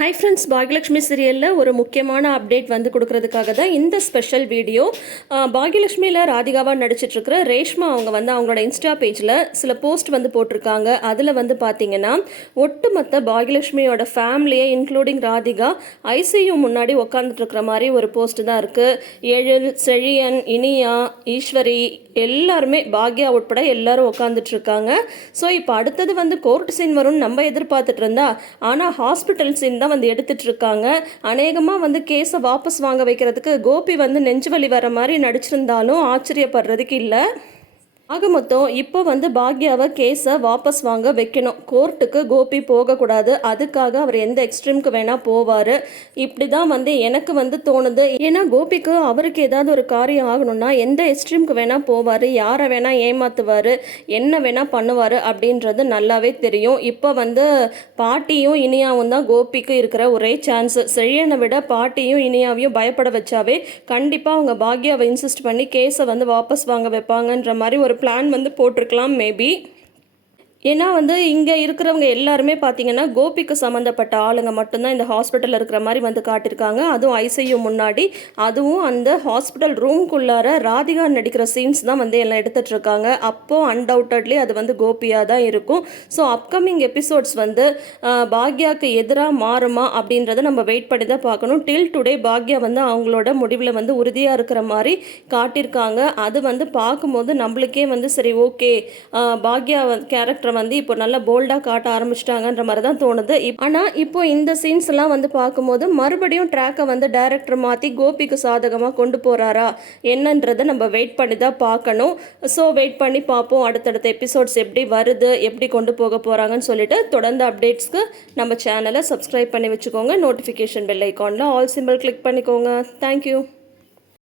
Hi friends Bhagyalakshmi சீரியலில் ஒரு முக்கியமான அப்டேட் வந்து கொடுக்கறதுக்காக தான் இந்த ஸ்பெஷல் வீடியோ பாகியலட்சுமியில் ராதிகாவாக நடிச்சிட்ருக்கிற ரேஷ்மா அவங்க வந்து அவங்களோட இன்ஸ்டா பேஜில் சில போஸ்ட் வந்து போட்டிருக்காங்க. அதில் வந்து பார்த்தீங்கன்னா ஒட்டுமொத்த பாகியலட்சுமியோட ஃபேமிலியை இன்க்ளூடிங் ராதிகா ஐசியு முன்னாடி உட்காந்துட்டுருக்கிற மாதிரி ஒரு போஸ்ட் தான் இருக்குது எழில் செழியன் இனியா ஈஸ்வரி எல்லாருமே பாக்யா உட்பட எல்லாரும் உட்காந்துட்ருக்காங்க ஸோ இப்போ அடுத்தது வந்து கோர்ட் சீன் வரும்னு நம்ம எதிர்பார்த்துட்டு இருந்தா ஆனால் ஹாஸ்பிட்டல் சீன் தான் வந்து எடுத்துட்டு இருக்காங்க அநேகமாக வந்து கேஸை வாபஸ் வாங்க வைக்கிறதுக்கு கோபி வந்து நெஞ்சு வலி வர மாதிரி நடிச்சிருந்தாலும் ஆச்சரியப்படுறதுக்கு இல்லை. ஆக மொத்தம் இப்போ வந்து பாக்யாவை கேஸை வாபஸ் வாங்க வைக்கணும். கோர்ட்டுக்கு கோபி போகக்கூடாது. அதுக்காக அவர் எந்த எக்ஸ்ட்ரீம்க்கு வேணால் போவார். இப்படி தான் வந்து எனக்கு வந்து தோணுது. ஏன்னா கோபிக்கு அவருக்கு ஏதாவது ஒரு காரியம் ஆகணும்னா எந்த எக்ஸ்ட்ரீம்க்கு வேணால் போவார். யாரை வேணால் ஏமாற்றுவார் என்ன வேணால் பண்ணுவார் அப்படின்றது நல்லாவே தெரியும். இப்போ வந்து பாட்டியும் இனியாவும் தான் கோபிக்கு இருக்கிற ஒரே சான்ஸ் செழியனை விட பாட்டியும் இனியாவையும் பயப்பட வச்சாவே கண்டிப்பாக அவங்க பாக்யாவை இன்சிஸ்ட் பண்ணி கேஸை வந்து வாபஸ் வாங்க வைப்பாங்கன்ற மாதிரி ஒரு பிளான் வந்து போட்டிருக்கலாம் மேபி. ஏன்னா வந்து இங்கே இருக்கிறவங்க எல்லாருமே பார்த்தீங்கன்னா கோபிக்கு சம்மந்தப்பட்ட ஆளுங்க மட்டும்தான் இந்த ஹாஸ்பிட்டலில் இருக்கிற மாதிரி வந்து காட்டியிருக்காங்க. அதுவும் ஐசியு முன்னாடி அதுவும் அந்த ஹாஸ்பிட்டல் ரூம்குள்ளார ராதிகா நடிக்கிற சீன்ஸ் தான் வந்து எல்லாம் எடுத்துகிட்டு இருக்காங்க. அப்போது அன்டவுட்டட்லி அது வந்து கோபியாக தான் இருக்கும். ஸோ அப்கமிங் எபிசோட்ஸ் வந்து பாக்யாவுக்கு எதிராக மாறுமா அப்படின்றத நம்ம வெயிட் பண்ணி தான் பார்க்கணும். டில் டுடே பாக்யா வந்து அவங்களோட முடிவில் வந்து உறுதியாக இருக்கிற மாதிரி காட்டியிருக்காங்க. அது வந்து பார்க்கும்போது நம்மளுக்கே வந்து சரி ஓகே பாக்யா கேரக்டர் வந்து இப்போ நல்லா போல்டாக காட்ட ஆரம்பிச்சிட்டாங்கன்ற மாதிரி தான் தோணுது ஆனால் இப்போ இந்த சீன்ஸ் எல்லாம் வந்து பார்க்கும்போது மறுபடியும் ட்ராக்கை வந்து டேரக்டர் மாற்றி கோபிக்கு சாதகமாக கொண்டு போகிறாரா என்னன்றதை நம்ம வெயிட் பண்ணி தான் பார்க்கணும். ஸோ வெயிட் பண்ணி பார்ப்போம். அடுத்தடுத்த எபிசோட்ஸ் எப்படி வருது எப்படி கொண்டு போக போகிறாங்கன்னு சொல்லிட்டு தொடர்ந்து அப்டேட்ஸ்க்கு நம்ம சேனலை சப்ஸ்கிரைப் பண்ணி வச்சுக்கோங்க. நோட்டிஃபிகேஷன் பெல் ஐக்கானில் ஆல் சிம்பிள் கிளிக் பண்ணிக்கோங்க. Thank you